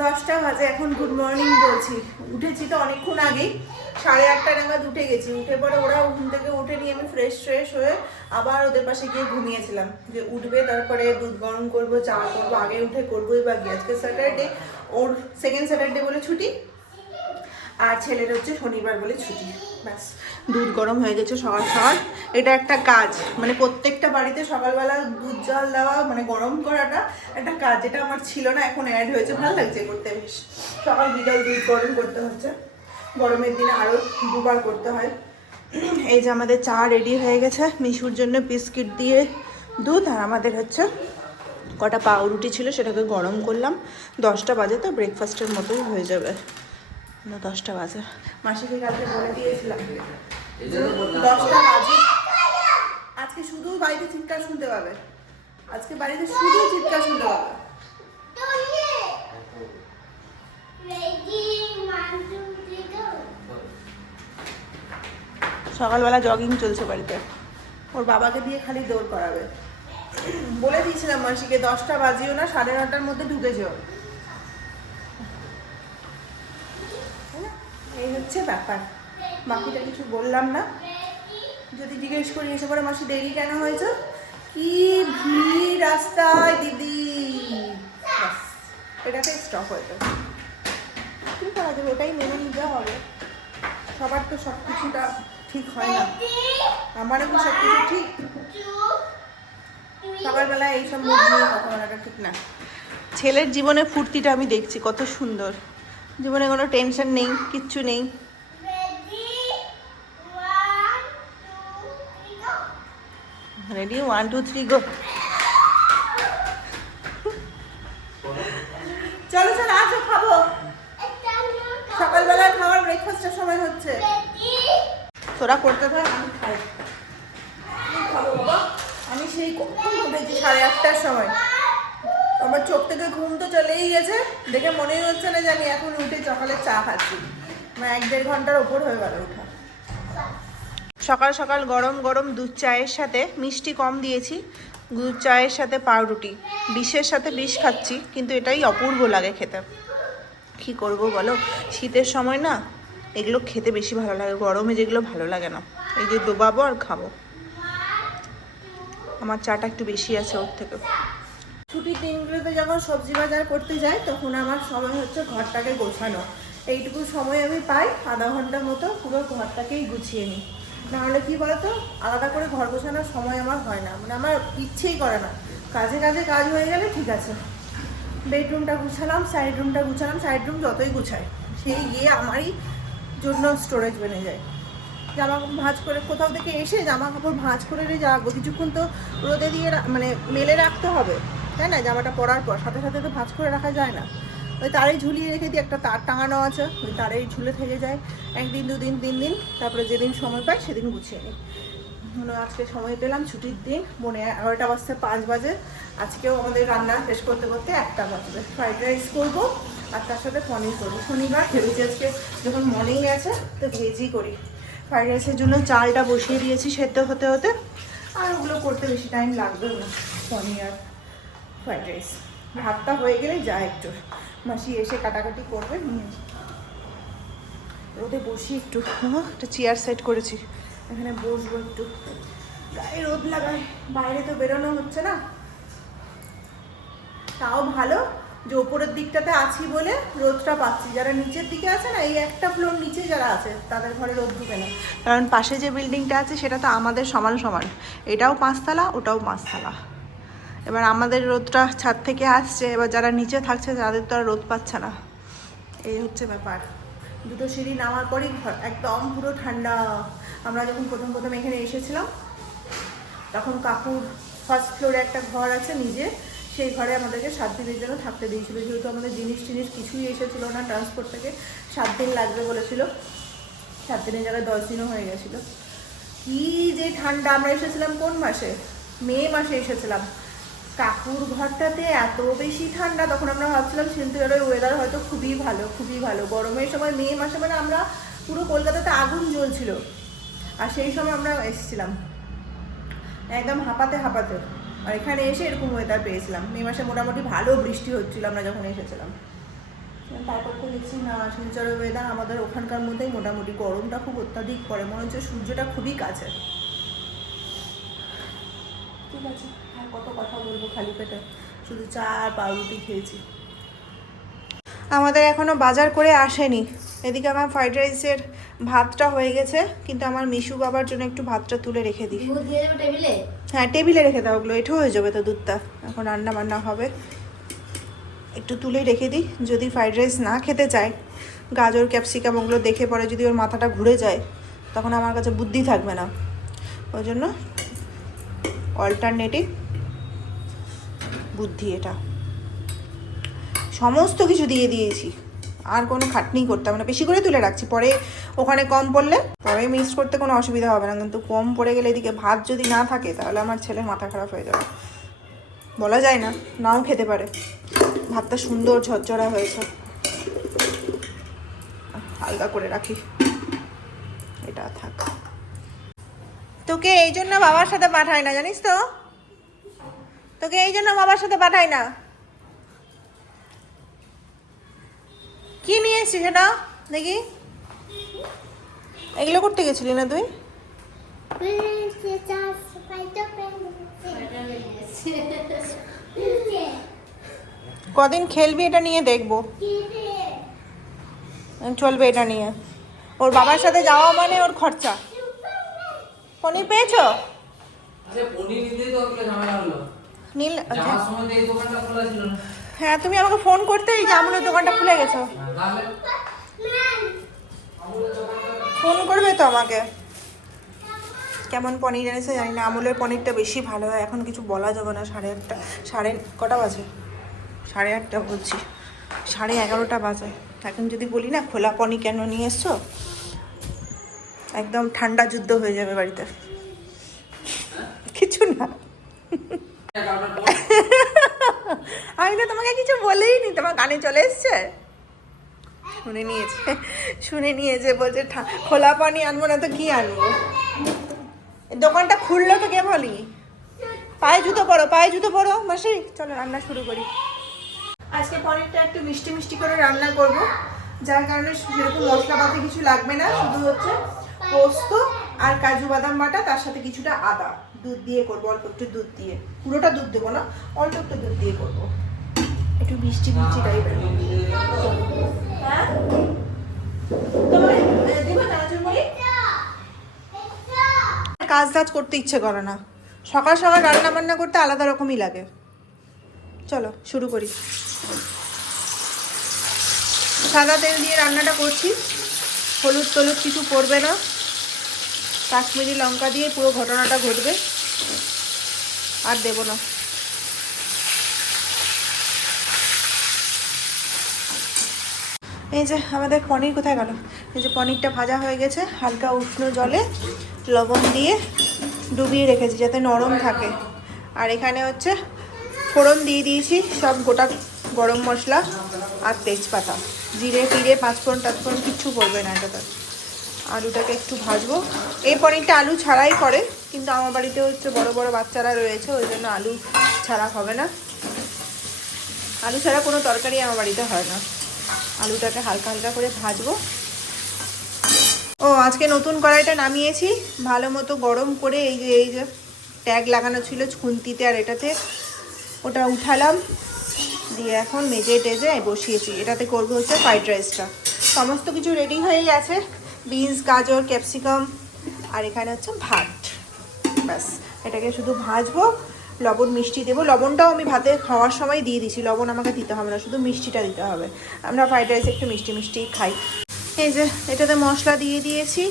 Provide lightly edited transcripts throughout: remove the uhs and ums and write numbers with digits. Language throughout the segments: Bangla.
10টা বাজে এখন গুড মর্নিং বলছি। উঠেছি তো অনেকক্ষণ আগেই, 8:30 নাগাদ উঠে গেছি। উঠে পরে ওরা ঘুম থেকে উঠে নিয়ে আমি ফ্রেশ হয়ে আবার ওদের পাশে গিয়ে ঘুমিয়েছিলাম যে উঠবে, তারপরে দুধ গরম করবো, চা করবো, আগে উঠে করবোই বা গিয়ে। আজকে স্যাটারডে, ওর সেকেন্ড স্যাটারডে বলে ছুটি, আর ছেলের হচ্ছে শনিবার বলে ছুটি। ব্যাস দুধ গরম হয়ে গেছে সকাল সকাল। এটা একটা কাজ, মানে প্রত্যেকটা বাড়িতে সকালবেলা দুধ জল দেওয়া মানে গরম করাটা একটা কাজ, যেটা আমার ছিল না, এখন অ্যাড হয়েছে। ভালো লাগছে করতে, বেশ। সকাল বিকাল দুধ গরম করতে হচ্ছে, গরমের দিনে আরও দুবার করতে হয়। এই যে আমাদের চা রেডি হয়ে গেছে, মিশুর জন্য বিস্কিট দিয়ে দুধ, আর আমাদের হচ্ছে কটা পাউরুটি ছিল সেটাকে গরম করলাম। 10টা বাজে তো ব্রেকফাস্টের মতোই হয়ে যাবে। 10টা বাজে, মাসিকে কালকে বলে দিয়েছিলাম 10টা বাজে। আজকে শুধু বাড়িতে চিৎকার শুনতে পাবে, আজকে বাড়িতে শুধু চিৎকার শুনতে পাবে। সকালবেলা জগিং চলছে বাড়িতে, ওর বাবাকে দিয়ে খালি দৌড় করাবে। বলে দিয়েছিলাম মাসিকে 10টা বাজিও না, 9:30টার মধ্যে ঢুকে যেও। এই হচ্ছে ব্যাপার, বাকিটা কিছু বললাম না। যদি জিজ্ঞেস করি এসে পরে মাসি দেরি কেন হয়েছে, কি ভিড় রাস্তায় দিদি, এটাতে স্টপ হয়ে যাবে। কি করা যাবে, ওটাই মেনে নিতে হবে। সবার তো সব কিছুটা ঠিক হয় না, আমারও কি সব কিছু ঠিক? সকালবেলা এইসব মুখ নিয়ে কথা বলাটা ঠিক না। ছেলের জীবনে ফুর্তিটা আমি দেখছি, কত সুন্দর। জীবনে কোনো টেনশন নেই, কিচ্ছু নেই। রেডি, 1 2 3 গো। চলো চলো আসো, খাবো। সকালবেলা খাওয়ার ব্রেকফাস্টের সময় হচ্ছে। তোরা করতে থাক, আমি খাই। খাবো বাবা। আমি সেই কখন উঠেছি 8:30টার সময়, আমার চোখ থেকে ঘুম তো চলেই গেছে। দেখে মনেই হচ্ছে না যে আমি এখন উঠে সকালে চা খাচ্ছি। মানে 1-1.5 ঘন্টার ওপর হয়ে গেল ওঠা। সকাল সকাল গরম গরম দুধ চায়ের সাথে, মিষ্টি কম দিয়েছি, দুধ চায়ের সাথে পাউরুটি। বিষের সাথে বিষ খাচ্ছি, কিন্তু এটাই অপূর্ব লাগে খেতে। কি করব বলো, শীতের সময় না এগুলো খেতে বেশি ভালো লাগে, গরমে যেগুলো ভালো লাগে না। এই যে ডোবাবো আর খাবো। আমার চাটা একটু বেশি আছে ওর থেকে। ছুটির দিনগুলোতে যখন সবজি বাজার করতে যাই, তখন আমার সময় হচ্ছে ঘরটাকে গোছানো। এইটুকু সময় আমি পাই, আধা ঘন্টার মতো পুরো ঘরটাকেই গুছিয়ে নিই। নাহলে কি বলতো, আলাদা করে ঘর গোছানোর সময় আমার হয় না, মানে আমার ইচ্ছেই করে না। কাজে কাজে কাজ হয়ে গেলে ঠিক আছে, বেডরুমটা গুছালাম, সাইড রুমটা গুছালাম। সাইড রুম যতই গুছাই, সেই গিয়ে আমারই জন্য স্টোরেজ বেড়ে যায়। জামা কাপড় ভাঁজ করে, কোথাও থেকে এসে জামা কাপড় ভাঁজ করে রাখবো, কিছুক্ষণ তো রোদে দিয়ে মানে মেলে রাখতে হবে, তাই না? জামাটা পরার পর সাথে সাথে তো ভাঁজ করে রাখা যায় না। ওই তারেই ঝুলিয়ে রেখে দিই, একটা তার টাঙানো আছে, ওই তারেই ঝুলে থেকে যায় 1 দিন 2 দিন 3 দিন। তারপরে যেদিন সময় পাই সেদিন গুছিয়ে নিই। আজকে সময় পেলাম, ছুটির দিন, 11টা বাজতে 5 বাজে। আজকেও আমাদের রান্না শেষ করতে করতে 1টা বাজবে। ফ্রাইড রাইস করবো আর তার সাথে পনির করবো। শনিবার ভেবেছি আজকে যখন মর্নিং আছে তো ভেজই করি। ফ্রাইড রাইসের জন্য চালটা বসিয়ে দিয়েছি সেদ্ধ হতে হতে, আর ওগুলো করতে বেশি টাইম লাগবে না। পনির আর ফ্রাইড রাইস, ভাতটা হয়ে গেলে যা একটু মাসি এসে কাটাকাটি করবে, নিয়ে রোদে বসি একটু। একটা চেয়ার সেট করেছি, এখানে বসবো একটু, গায়ে রোদ লাগায়। বাইরে তো বেরোনো হচ্ছে না, তাও ভালো যে ওপরের দিকটাতে আছি বলে রোদটা পাচ্ছি। যারা নিচের দিকে আছে না, এই একটা ফ্লোর নিচে যারা আছে তাদের ঘরে রোদ ঢুকে না, কারণ পাশে যে বিল্ডিংটা আছে সেটা তো আমাদের সমান সমান, এটাও 5 তলা ওটাও 5 তলা। এবার আমাদের রোদটা ছাদ থেকে আসছে, এবার যারা নিচে থাকছে তাদের তো আর রোদ পাচ্ছে না। এই হচ্ছে ব্যাপার। 2টো সিঁড়ি নামার পরই ঘর একদম পুরো ঠান্ডা। আমরা যখন প্রথম এখানে এসেছিলাম, তখন কাকুর ফার্স্ট ফ্লোরে একটা ঘর আছে নিজে, সেই ঘরে আমাদেরকে 7 দিনের জন্য থাকতে দিয়েছিল। যেহেতু আমাদের জিনিস কিছুই এসেছিলো না ট্রান্সপোর্ট থেকে, 7 দিন লাগবে বলেছিল। 7 দিনের জায়গায় 10 দিনও হয়ে গেছিলো। কি যে ঠান্ডা! আমরা এসেছিলাম কোন মাসে? মে মাসে এসেছিলাম। কাকুর ঘরটাতে এত বেশি ঠান্ডা, তখন আমরা ভাবছিলাম সিন্ধুরের ওয়েদার হয়তো খুবই ভালো, খুবই ভালো। গরমের সময় মে মাসে মানে আমরা পুরো কলকাতাতে আগুন জ্বলছিল, আর সেই সময় আমরা এসেছিলাম একদম হাঁপাতে হাঁপাতে। আর এখানে এসে এরকম ওয়েদার পেয়েছিলাম। মে মাসে মোটামুটি ভালো বৃষ্টি হচ্ছিল আমরা যখন এসেছিলাম। তারপর তো দেখছি না শিলচরের ওয়েদার আমাদের ওখানকার মধ্যেই মোটামুটি, গরমটা খুব অত্যাধিক পড়ে, মনে হচ্ছে সূর্যটা খুবই কাছে। ঠিক আছে, আর কত কথা বলবো খালি পেটে, শুধু চা আর পাউরুটি খেয়েছি। আমাদের এখনও বাজার করে আসেনি। এদিকে আমার ফ্রাইড রাইসের ভাতটা হয়ে গেছে, কিন্তু আমার মিশু বাবার জন্য একটু ভাতটা তুলে রেখে দিই। হ্যাঁ, টেবিলে রেখে দাও, ওগুলো এঠো হয়ে যাবে তো দুধটা, এখন রান্না বান্না হবে। একটু তুলেই রেখে দিই, যদি ফ্রাইড রাইস না খেতে চায়, গাজর ক্যাপসিকাম ওগুলো দেখে পরে যদি ওর মাথাটা ঘুরে যায়, তখন আমার কাছে বুদ্ধি থাকবে না। ওই জন্য অল্টারনেটিভ বুদ্ধি এটা, সমস্ত কিছু দিয়ে দিয়েছি, আর কোনো খাটনি করতে হবে না। বেশি করে তুলে রাখছি, পরে ওখানে কম পড়লে পরে মিক্স করতে কোনো অসুবিধা হবে না, কিন্তু কম পড়ে গেলে এদিকে ভাত যদি না থাকে তাহলে আমার ছেলের মাথা খারাপ হয়ে যাবে। বলা যায় না, নাও খেতে পারে। ভাতটা সুন্দর ঝরঝরা হয়েছে, হালকা করে রাখি, এটা থাক। তোকে এই জন্য বাবার সাথে পাঠায় না, জানিস তো, তোকে এই জন্য বাবার সাথে পাঠায় না। কি নিয়ে এসছিস সেটা দেখি, এগুলো করতে গেছিলি না তুই? কদিন খেলবি এটা নিয়ে, দেখবো চলবে এটা নিয়ে। ওর বাবার সাথে যাওয়া মানে ওর খরচা। পনির পেয়েছো? নীল, হ্যাঁ তুমি আমাকে ফোন করতে, এই যে আমুলের দোকানটা খুলে গেছো, ফোন করবে তো আমাকে। কেমন পনির এনেছে জানি না, আমুলের পনিরটা বেশি ভালো হয়। এখন কিছু বলা যাবে না, 8:30, সাড়ে কটা বাজে, 8:30 বলছি, 11:30 বাজে। এখন যদি বলি না খোলা পনির কেন নিয়ে এসছো, একদম ঠান্ডা যুদ্ধ হয়ে যাবে বাড়িতে। কিছু না, আমি তো তোমাকে কিছু বলেই নি, তোমার কানে চলে এসছে, শুনে নিয়েছে, বলছে খোলা পানি আনবো না তো কি আনবো। দোকানটা খুললো তো কে বলি, পায়ে জুতো পরো মাসি, চলো রান্না শুরু করি। আজকে পনিরটা একটু মিষ্টি মিষ্টি করে রান্না করব, যার কারণে সেরকম মশলাপাতি কিছু লাগবে না, শুধু হচ্ছে পোস্ত আর কাজু বাদাম বাটা, তার সাথে কিছুটা আদা, দুধ দিয়ে করবো, অল্প একটু দুধ দিয়ে, পুরোটা দুধ দেবো না, অল্প একটু দুধ দিয়ে করবো, একটু মিষ্টি মিষ্টি টাইপের। হ্যাঁ কাজ টাজ করতে ইচ্ছে করে না, সকাল সকাল রান্না বান্না করতে আলাদা রকমই লাগে। চলো শুরু করি। সাদা তেল দিয়ে রান্নাটা করছি, হলুদ টলুদ কিছু পড়বে না, কাশ্মীরি লঙ্কা দিয়ে পুরো ঘটনাটা ঘটবে, আর দেব না। এই যে আমাদের পনির কোথায় গেল, এই যে পনিরটা ভাজা হয়ে গেছে, হালকা উষ্ণ জলে লবণ দিয়ে ডুবিয়ে রেখেছি যাতে নরম থাকে। আর এখানে হচ্ছে ফোড়ন দিয়ে দিয়েছি সব গোটা গরম মশলা আর তেজপাতা, জিরে ফিরে পাঁচফোড়ন টাচফোড়ন কিচ্ছু পড়বে না এটাতে। আলুটাকে একটু ভাজবো, এই পনিরটা আলু ছাড়াই করে, কিন্তু আমার বাড়িতে হচ্ছে বড় বড় বাচ্চারা রয়েছে, ওই জন্য আলু ছাড়া হবে না, আলু ছাড়া কোনো তরকারি আমার বাড়িতে হয় না। আলুটাকে হালকা হালকা করে ভাজবো। ও আজকে নতুন কড়াইটা নামিয়েছি, ভালো মতো গরম করে এই যে ট্যাগ লাগানো ছিল খুন্তিতে আর এটাতে, ওটা উঠালাম, দিয়ে এখন মেজে টেজে বসিয়েছি। এটাতে করবো হচ্ছে ফ্রাইড রাইসটা। সমস্ত কিছু রেডি হয়ে গেছে, বিনস গাজর ক্যাপসিকাম, আর এখানে হচ্ছে ভাত, ব্যাস এটাকে শুধু ভাজবো, লবণ মিষ্টি দেবো। লবণটাও আমি ভাতে খাওয়ার সময় দিয়ে দিছি, লবণ আমাকে দিতে হবে না, শুধু মিষ্টিটা দিতে হবে। আমরা ফ্রাইড রাইস একটু মিষ্টি মিষ্টিই খাই। এই যে এটাতে মশলা দিয়ে দিয়েছি,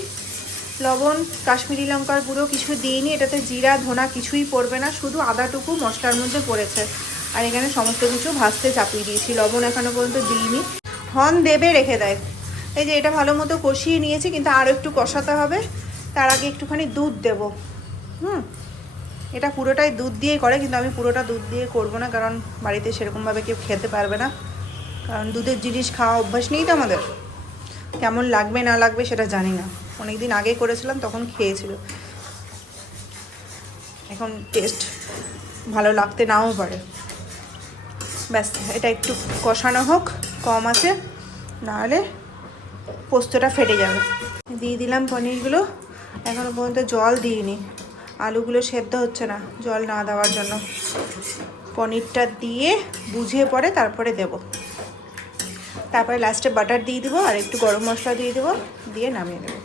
লবণ কাশ্মীরি লঙ্কার গুঁড়ো কিছু দিইনি, এটাতে জিরা ধনা কিছুই পড়বে না, শুধু আদাটুকু মশলার মধ্যে পড়েছে। আর এখানে সমস্ত কিছু ভাজতে চাপিয়ে দিয়েছি, লবণ এখনও পর্যন্ত দিইনি, হন দেবে রেখে দেয়। এই যে এটা ভালো মতো কষিয়ে নিয়েছি, কিন্তু আরও একটু কষাতে হবে, তার আগে একটুখানি দুধ দেব। এটা পুরোটাই দুধ দিয়েই করে, কিন্তু আমি পুরোটা দুধ দিয়ে করবো না, কারণ বাড়িতে সেরকমভাবে কেউ খেতে পারবে না, কারণ দুধের জিনিস খাওয়া অভ্যাস নেই তো আমাদের। কেমন লাগবে না লাগবে সেটা জানি না, অনেক দিন আগে করেছিলাম তখন খেয়েছিল, এখন টেস্ট ভালো লাগতে নাও পারে। ব্যাস এটা একটু কষানো হোক কম আছে, নাহলে পোস্তটা ফেটে যাবে। দিয়ে দিলাম পনিরগুলো। এখনও পর্যন্ত জল দিইনি, আলুগুলো সেদ্ধ হচ্ছে না জল না দেওয়ার জন্য। পনিরটা দিয়ে বুঝে পরে তারপরে দেব। তারপরে লাস্টে বাটার দিয়ে দেবো আর একটু গরম মশলা দিয়ে দেবো, দিয়ে নামিয়ে দেবো।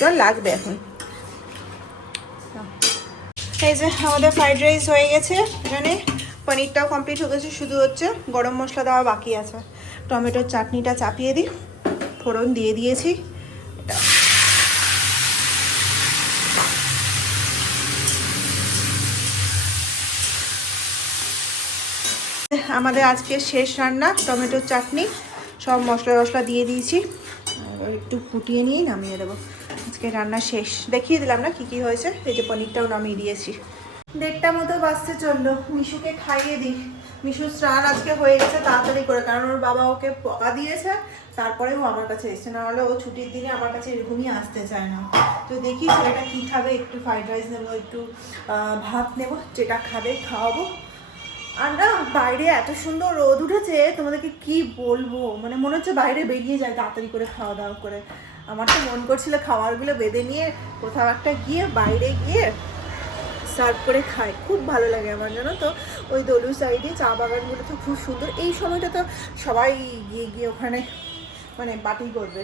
জল লাগবে এখন। এই যে আমাদের ফ্রাইড রাইস হয়ে গেছে, এখানে পনিরটাও কমপ্লিট হয়ে গেছে, শুধু হচ্ছে গরম মশলা দেওয়া বাকি আছে। টমেটোর চাটনিটা চাপিয়ে দিই, ফোড়ন দিয়ে দিয়েছি। আমাদের আজকে শেষ রান্না, টমেটোর চাটনি, সব মশলা টশলা দিয়ে দিয়েছি। একটু ফুটিয়ে নিয়ে নামিয়ে দেবো। আজকে রান্না শেষ, দেখিয়ে দিলাম না কি কি হয়েছে। এই যে পনিরটাও নামিয়ে দিয়েছি। 1:30 মতো বাজতে চললো, মিশুকে খাইয়ে দিই। মিশুর স্নান আজকে হয়ে গেছে তাড়াতাড়ি করে, কারণ ওর বাবা ওকে বকা দিয়েছে, তারপরে ও আমার কাছে এসছে। নাহলে ও ছুটির দিনে আমার কাছে এরকমই আসতে চায় না। তো দেখি ছেলেটা কী খাবে, একটু ফ্রাইড রাইস নেবো, একটু ভাত নেবো, যেটা খাবে খাওয়াবো। আর না বাইরে এত সুন্দর রোদ উঠেছে, তোমাদেরকে কি বলবো, মানে মনে হচ্ছে বাইরে বেরিয়ে যায় তাড়াতাড়ি করে খাওয়া দাওয়া করে। আমার তো মন করছিল খাবারগুলো বেঁধে নিয়ে কোথাও একটা গিয়ে বাইরে গিয়ে সার্ভ করে খাই, খুব ভালো লাগে আমার, জানো তো। ওই দলু সাইডে চা বাগানগুলো তো খুব সুন্দর। এই সময়টা তো সবাই গিয়ে গিয়ে ওখানে মানে পার্টি করবে।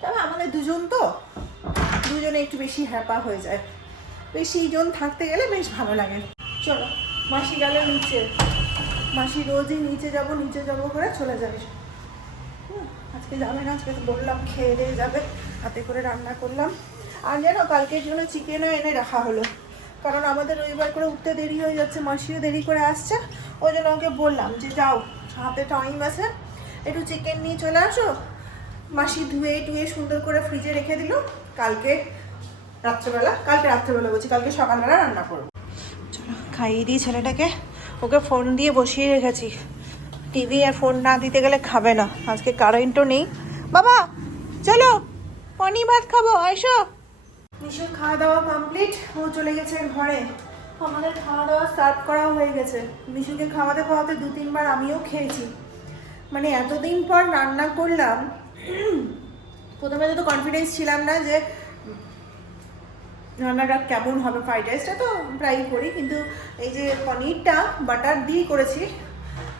তবে আমাদের দুজনে একটু বেশি হ্যাপা হয়ে যায়, বেশি জন থাকতে গেলে বেশ ভালো লাগে। চলো, মাসি গেল নিচে, মাসি রোজই নিচে যাবো করে চলে যাবে। আজকে যাবে না, আজকে বললাম খেয়ে দিয়ে যাবে, হাতে করে রান্না করলাম। আর জানো কালকের জন্য চিকেনও এনে রাখা হলো, কারণ আমাদের রবিবার করে উঠতে দেরি হয়ে যাচ্ছে, মাসিও দেরি করে আসছে। ওই জন্য ওকে বললাম যে যাও, হাতে টাইম আছে, একটু চিকেন নিয়ে চলে আসো। মাসি ধুয়ে টুয়ে সুন্দর করে ফ্রিজে রেখে দিল, কালকে রাত্রেবেলা বলছি, কালকে সকালবেলা রান্না করবো। চলো খাইয়ে দিই ছেলেটাকে, ওকে ফোন দিয়ে বসিয়ে রেখেছি। টিভি আর ফোন না দিতে গেলে খাবে না। আজকে কারেন্টও নেই। বাবা চলো পনির ভাত খাবো, এসো। মিশুর খাওয়া দাওয়া কমপ্লিট, ও চলে গেছে ঘরে। আমাদের খাওয়া দাওয়া সার্ভ করা হয়ে গেছে। মিশুকে খাওয়াতে 2-3 বার আমিও খেয়েছি। মানে এতদিন পর রান্না করলাম, প্রথমে তো কনফিডেন্স ছিলাম না যে রান্নাটা কেমন হবে। ফ্রাইড রাইসটা তো প্রায়ই করি, কিন্তু এই যে পনিরটা বাটার দিয়ে করেছি,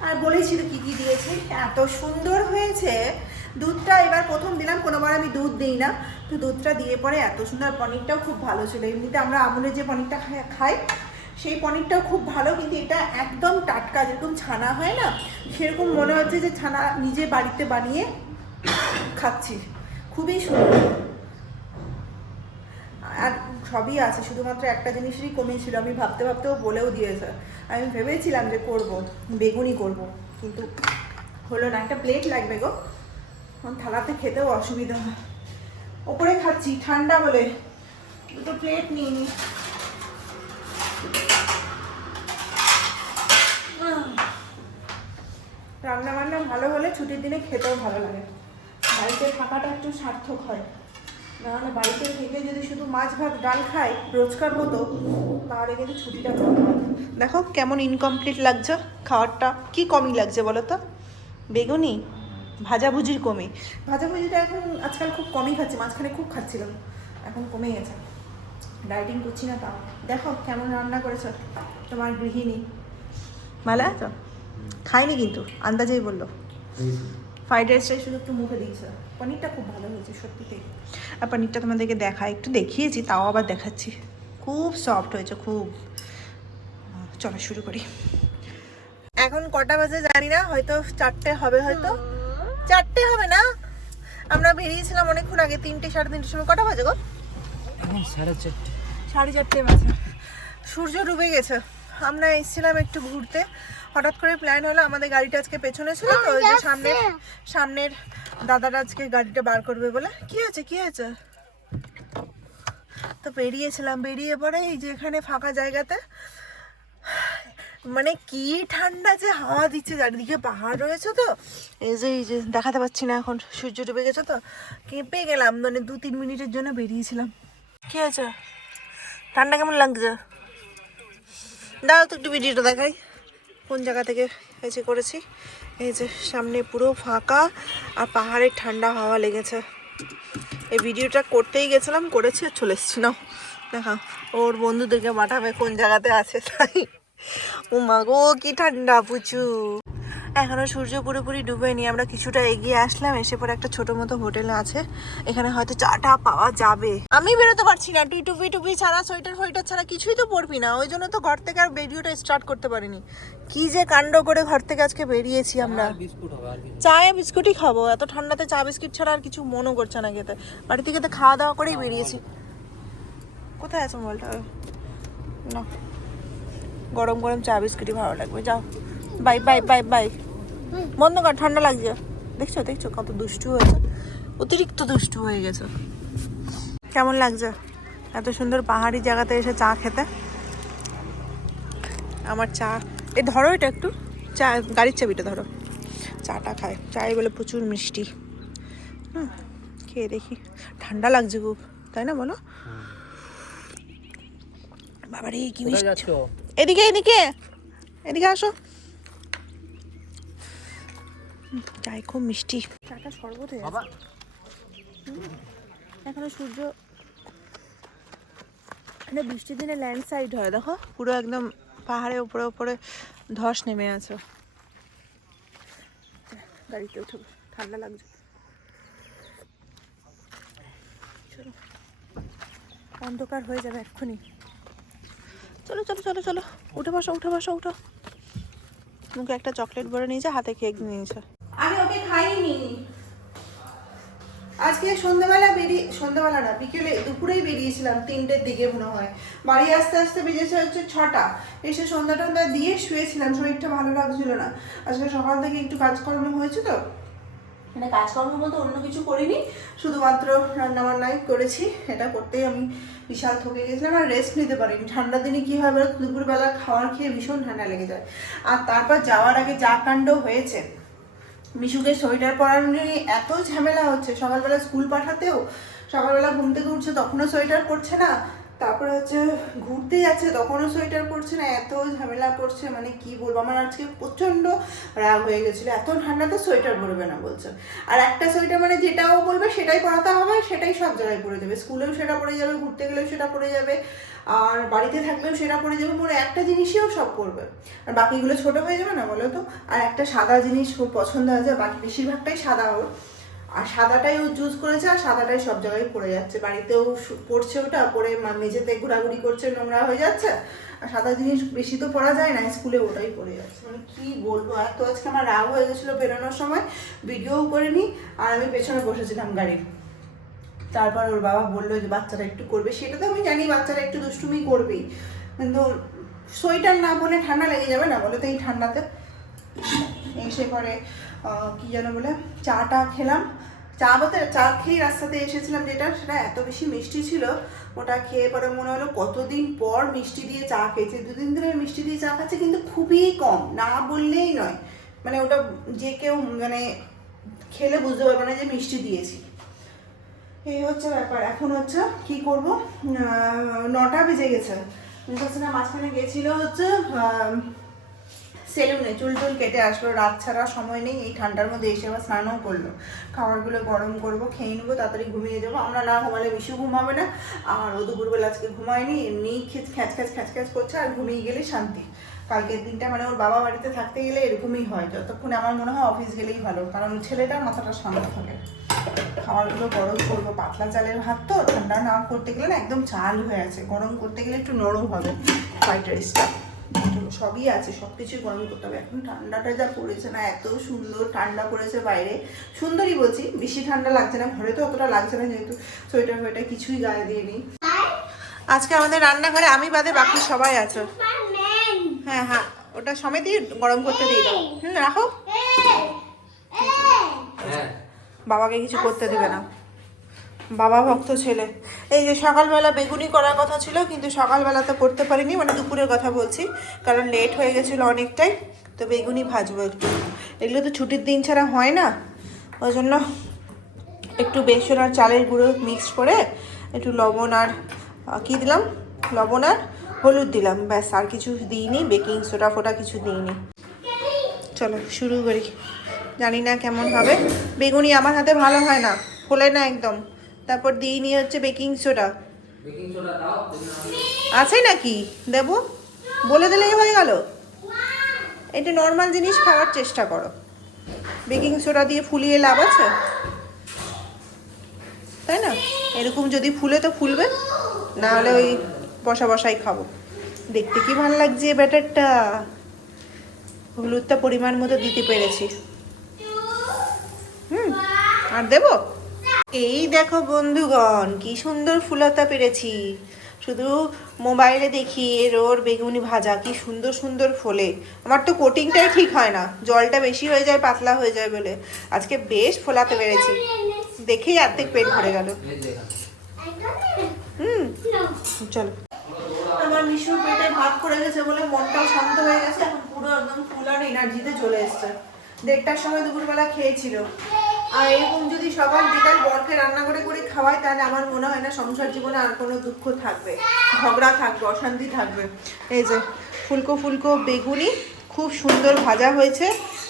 আর বলেছি তো কী কী দিয়েছি, এত সুন্দর হয়েছে। দুধটা এবার প্রথম দিলাম, কোনোবার আমি দুধ দিই না, তো দুধটা দিয়ে পরে এত সুন্দর। পনিরটাও খুব ভালো ছিল। এমনিতে আমরা আমুলের যে পনিরটা খাই সেই পনিরটাও খুব ভালো, কিন্তু এটা একদম টাটকা, যেরকম ছানা হয় না সেরকম মনে হচ্ছে যে ছানা নিজে বাড়িতে বানিয়ে খাচ্ছি। খুবই সুন্দর। আর সবই আছে, শুধুমাত্র একটা জিনিসেরই কমি ছিল। আমি ভাবতেও বলেও দিয়েছে, আমি ভেবেছিলাম যে বেগুনি করব, কিন্তু হলো না। একটা প্লেট লাগবে গো, থালাতে খেতেও অসুবিধা হয়। ওপরে খাচ্ছি ঠান্ডা বলে, দুটো প্লেট নিয়ে নি। রান্না বান্না ভালো হলে ছুটির দিনে খেতেও ভালো লাগে। বাড়িতে থাকাটা একটু সার্থক হয়, নাহলে বাড়িতে থেকে যদি শুধু মাছ ভাত ডাল খাই রোজকার মতো, তাহলে কিন্তু ছুটিটা কম হয়। দেখো কেমন ইনকমপ্লিট লাগছে খাবারটা, কি কমই লাগছে বলো তো। বেগুনি ভাজাভুজির কমই, ভাজাভুজিটা এখন আজকাল খুব কমই খাচ্ছি, মাঝখানে খুব খাচ্ছিলাম, এখন কমে গেছে। ডায়েটিং করছি না তাও। দেখো কেমন রান্না করেছো তোমার গৃহিণী, ভালো আছো? খাইনি কিন্তু আন্দাজেই বললো। ফ্রাইড রাইসটাই শুধু একটু মুখে দিয়েছে। পনিরটা খুব ভালো হয়েছে সত্যিই। আর পনিরটা তোমাদেরকে একটু দেখিয়েছি, তাও আবার দেখাচ্ছি, খুব সফট হয়েছে খুব। চলো শুরু করি। এখন কটা বাজে জানি না, হয়তো 4টে হবে, হয়তো 4টে হবে না। আমরা বেরিয়েছিলাম অনেকক্ষণ আগে, 3টে 3:30 সময়। কটা বাজে গো? এখন 4:30। 4:30 বাজে। সূর্য ডুবে গেছে। আমরা এসেছিলাম একটু ঘুরতে, হঠাৎ করে প্ল্যান হলো। আমাদের গাড়িটা আজকে পেছনে ছিল তো, ওই যে সামনের দাদারা আজকে গাড়িটা বার করবে বলে। কি হয়েছে তো বেরিয়েছিলাম। বেরিয়ে পরে এই যে এখানে ফাঁকা জায়গাতে, মানে কি ঠান্ডা যে হাওয়া দিচ্ছে, চারিদিকে পাহাড় রয়েছে তো। এই যে দেখাতে পাচ্ছি না, এখন সূর্য ডুবে গেছে তো কেঁপে গেলাম। মানে 2-3 মিনিটের জন্য বেরিয়েছিলাম। কি হয়েছে, ঠান্ডা কেমন লাগছে? দাও তো একটু ভিডিওটা দেখাই, কোন জায়গা থেকে করেছি। এই যে সামনে পুরো ফাঁকা আর পাহাড়ের ঠান্ডা হাওয়া লেগেছে। এই ভিডিওটা করতেই গেছিলাম, করেছি আর চলে এসেছি। নাও দেখা, ওর বন্ধুদেরকে পাঠাবে কোন জায়গাতে আছে তাই। ও মা গো কি ঠান্ডা পুচু। এখনো সূর্য পুরোপুরি ডুবেনি, আমরা কিছুটা এগিয়ে আসলাম, এসে পরে একটা ছোট মতো হোটেল আছে, এখানে হয়তো চাটা পাওয়া যাবে। আমি বেরোতে পারছি না, টুপি টুপি ছাড়া, সোয়েটার ফোয়েটার ছাড়া কিছুই তো পরবি না, ওই জন্য তো ঘর থেকে আর ভিডিওটা স্টার্ট করতে পারিনি। কি যে কাণ্ড করে ঘর থেকে আজকে বেরিয়েছি আমরা। চায়ে বিস্কুটই খাবো, এত ঠান্ডাতে চা বিস্কুট ছাড়া আর কিছু মনও করছে না খেতে। বাড়ি থেকে তো খাওয়া দাওয়া করেই বেরিয়েছি। কোথায় আছে মোবাইলটা? না, গরম গরম চা বিস্কুটই ভালো লাগবে। যাও, বাই বাই বাই বাই। বন্ধ কর, ঠান্ডা লাগছে। দেখছো দেখছো কত দুষ্টু হয়েছে, অতিরিক্ত দুষ্টু হয়ে গেছে। কেমন লাগছে এত সুন্দর পাহাড়ি জায়গাতে এসে চা খেতে? আমার চা এ ধরো, এটা একটু চা, গাড়ির চাবিটা ধরো। চাটা খায়, চাই বলে প্রচুর মিষ্টি। খেয়ে দেখি। ঠান্ডা লাগছে খুব, তাই না বলো? বাবারে কি মিষ্টি। এদিকে এদিকে এদিকে আসো। চাই খুব মিষ্টি, চাটা শরবত হয়ে গেছে। এখনো সূর্য, মানে বৃষ্টির দিনে ল্যান্ডস্লাইড হয়, দেখো পুরো একদম পাহাড়ে উপরে উপরে ধস নেমে আছে। গাড়িতে উঠবো, ঠান্ডা লাগছে। চলো, অন্ধকার হয়ে যাবে এক্ষুনি। চলো চলো চলো চলো, উঠে বসো উঠে বসো, উঠো। মুখে একটা চকলেট ভরে নিয়েছে, হাতে কেক নিয়েছে। আমি ওকে খাইনি আজকে। সন্ধ্যাবেলা না, বিকেলে দুপুরেই বেরিয়েছিলাম, 3টের দিকে মনে হয়। বাড়ি আসতে আসতে বেজেছে হচ্ছে 6টা। এসে সন্ধ্যা টন্ধা দিয়ে শুয়েছিলাম, শরীরটা ভালো লাগছিল না। আজকে সকাল থেকে একটু কাজকর্ম হয়েছে তো, মানে কাজকর্ম বলতে অন্য কিছু করিনি, শুধুমাত্র রান্নাবান্নাই করেছি। এটা করতেই আমি বিশাল থকে গেছিলাম, আর রেস্ট নিতে পারিনি। ঠান্ডার দিনে কী হয় বলো, দুপুরবেলা খাওয়ার খেয়ে ভীষণ ঠান্ডা লেগে যায়। আর তারপর যাওয়ার আগে যা কাণ্ড হয়েছে, মিশুকে সোয়েটার পরানো নিয়ে এত ঝামেলা হচ্ছে। সকালবেলা স্কুল পাঠাতেও, সকালবেলা ঘুম থেকে উঠছে তখনও সোয়েটার পরছে না, তারপরে হচ্ছে ঘুরতে যাচ্ছে তখনও সোয়েটার পরছে না, এত ঝামেলা করছে, মানে কি বলবো। আমার আজকে প্রচণ্ড রাগ হয়ে গেছিলো, এত ঠান্ডাতে সোয়েটার পরবে না বলছে। আর একটা সোয়েটার মানে যেটাও বলবে সেটাই পরাতে হবে, সেটাই সব জায়গায় পরে যাবে, স্কুলেও সেটা পরে যাবে, ঘুরতে গেলেও সেটা পরে যাবে, আর বাড়িতে থাকলেও সেটা পরে যাবে। মনে একটা জিনিসেও সব পরবে, আর বাকিগুলো ছোট হয়ে যাবে না বলো তো। আর একটা সাদা জিনিস খুব পছন্দ হয়েছে, বাকি বেশিরভাগটাই সাদা ওর, আর সাদাটাই ও চুজ করেছে, আর সাদাটাই সব জায়গায় পরে যাচ্ছে। বাড়িতেও পরছে, ওটা পরে মেঝেতে ঘোরাঘুরি করছে, নোংরা হয়ে যাচ্ছে। আর সাদা জিনিস বেশি তো পরা যায় না, স্কুলে ওটাই পরে যাচ্ছে। মানে কি বলবো, এত আজকে আমার রাগ হয়ে গেছিলো বেরোনোর সময়। ভিডিও করিনি, আর আমি পেছনে বসেছিলাম গাড়ির। তারপর ওর বাবা বললো যে বাচ্চারা একটু করবে, সেটা তো আমি জানি বাচ্চারা একটু দুষ্টুমি করবেই, কিন্তু সোয়েটার না পরে ঠান্ডা লেগে যাবে না বলো তো এই ঠান্ডাতে। এসে পরে কি যেন বলে চাটা খেলাম। চা বলতে চা খেয়ে রাস্তাতে এসেছিলাম, যেটা সেটা এত বেশি মিষ্টি ছিল, ওটা খেয়ে পরে মনে হলো কতদিন পর মিষ্টি দিয়ে চা খেয়েছি। 2 দিন ধরে মিষ্টি দিয়ে চা খাচ্ছে, কিন্তু খুবই কম, না বললেই নয়। মানে ওটা যে কেউ মানে খেলে বুঝতে পারবে না যে মিষ্টি দিয়েছি। এই হচ্ছে ব্যাপার। এখন হচ্ছে কি করব, 9টা বেজে গেছে। না মাঝখানে গেছিল হচ্ছে সেলুনে, চুল টুল কেটে আসলো, রাত ছাড়া সময় নেই। এই ঠান্ডার মধ্যে এসে আবার স্নানও করলো। খাবারগুলো গরম করবো, খেয়ে নেবো, তাড়াতাড়ি ঘুমিয়ে যাবো। আমরা না ঘুমালে মিশু ঘুমাবে না, আর ও দুপুরবেলা আজকে ঘুমায়নি, এমনি খ্যাচ খ্যাচ করছে, আর ঘুমিয়ে গেলে শান্তি। কালকের দিনটা মানে ওর বাবা বাড়িতে থাকতে গেলে এরকমই হয়, যতক্ষণ আমার মনে হয় অফিস গেলেই ভালো, কারণ ছেলেটার মাথাটা শান্ত থাকে। খাবারগুলো গরম করবো, পাতলা চালের ভাত তো, ঠান্ডা না করতে গেলে না একদম চাল হয়ে আছে, গরম করতে গেলে একটু নরম হবে ফ্রাইড রাইসটা। সবই আছে, সব কিছুই গরম করতে হবে। এখন ঠান্ডাটা যা পড়েছে না, এত সুন্দর ঠান্ডা পড়েছে বাইরে। সুন্দরই বলছি, বেশি ঠান্ডা লাগছে না, ঘরে তো অতটা লাগছে না, যেহেতু সোয়েটার ফোয়েটার কিছুই গায়ে দিয়ে নিই। আজকে আমাদের রান্নাঘরে আমি বাদে বাকি সবাই আছে। হ্যাঁ হ্যাঁ, ওটা সমেতই গরম করতে দিয়ে দাও। রাখো, বাবাকে কিছু করতে দিবে না, বাবা ভক্ত ছেলে। এই যে সকালবেলা বেগুনি করার কথা ছিল, কিন্তু সকালবেলাতে করতে পারিনি, মানে দুপুরের কথা বলছি, কারণ লেট হয়ে গেছিলো অনেকটাই। তো বেগুনি ভাজবো একটু, এগুলো তো ছুটির দিন ছাড়া হয় না, ওই জন্য একটু বেসন আর চালের গুঁড়ো মিক্সড করে একটু লবণ আর কী দিলাম, লবণ আর হলুদ দিলাম, ব্যাস, আর কিছু দিইনি, বেকিং সোডা ফোটা কিছু দিইনি। চলো শুরু করি। জানি না কেমন হবে, বেগুনি আমার হাতে ভালো হয় না, ফোলে না একদম। তারপর দিয়ে নিয়ে হচ্ছে বেকিং সোডা। আছে নাকি দেবো? বলে দিলেই হয়ে গেল। এটা নর্মাল জিনিস খাওয়ার চেষ্টা করো। বেকিং সোডা দিয়ে ফুলিয়ে লাভ আছে, তাই না? এরকম যদি ফুলে তো ফুলবে, না হলে ওই বসা বসাই খাবো। দেখতে কি ভালো লাগছে ব্যাটারটা। হলুদটা পরিমাণ মতো দিতে পেরেছি। আর দেবো? এই দেখো বন্ধুগণ, কি সুন্দর ফুলাতে পেরেছি। শুধু মোবাইলে দেখি ওর বেগুনি ভাজা কি সুন্দর সুন্দর ফোলে। আমার তো কোটিংটাই ঠিক হয় না, জলটা বেশি হয়ে যায়, পাতলা হয়ে যায় বলে। আজকে বেশ ফোলাতে পেরেছি, দেখেই অর্ধেক পেট ভরে গেল। চলো। আমার মিশুর পেটে ভাত পড়ে গেছে বলে মনটাও শান্ত হয়ে গেছে, এখন পুরো একদম ফুল আর এনার্জিতে চলে এসছে। 1:30টার সময় দুপুরবেলা খেয়েছিল। আর এরকম যদি সকাল বিকাল বরকে রান্না করে করে খাওয়ায়, তাহলে আমার মনে হয় না সংসার জীবনে আর কোনো দুঃখ থাকবে, ঝগড়া থাকবে, অশান্তি থাকবে। এই যে ফুলকো ফুলকো বেগুনি খুব সুন্দর ভাজা হয়েছে,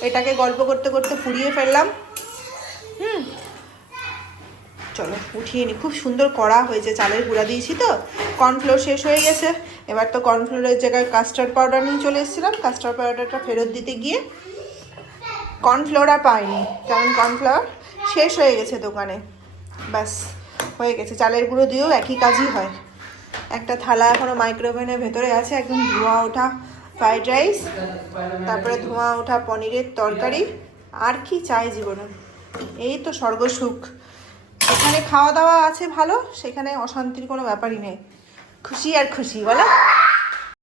এটাকে গল্প করতে করতে পুড়িয়ে ফেললাম। চলো উঠিয়ে নি। খুব সুন্দর কড়া হয়েছে, চালের গুঁড়া দিয়েছি তো। কর্নফ্লোর শেষ হয়ে গেছে, এবার তো কর্নফ্লোরের জায়গায় কাস্টার্ড পাউডার নিয়ে চলে এসেছিলাম। কাস্টার্ড পাউডারটা ফেরত দিতে গিয়ে কর্নফ্লোর আর পাইনি, কারণ কর্নফ্লাওয়ার শেষ হয়ে গেছে দোকানে। ব্যাস হয়ে গেছে, চালের গুঁড়ো দিয়েও একই কাজই হয়। একটা থালা এখনও মাইক্রোওভেনের ভেতরে আছে, একদম ধোঁয়া ওঠা ফ্রাইড রাইস, তারপরে ধোঁয়া ওঠা পনিরের তরকারি। আর কি চাই জীবনে? এই তো স্বর্গসুখ। এখানে খাওয়া দাওয়া আছে ভালো, সেখানে অশান্তির কোনো ব্যাপারই নেই। খুশি আর খুশি, বলো?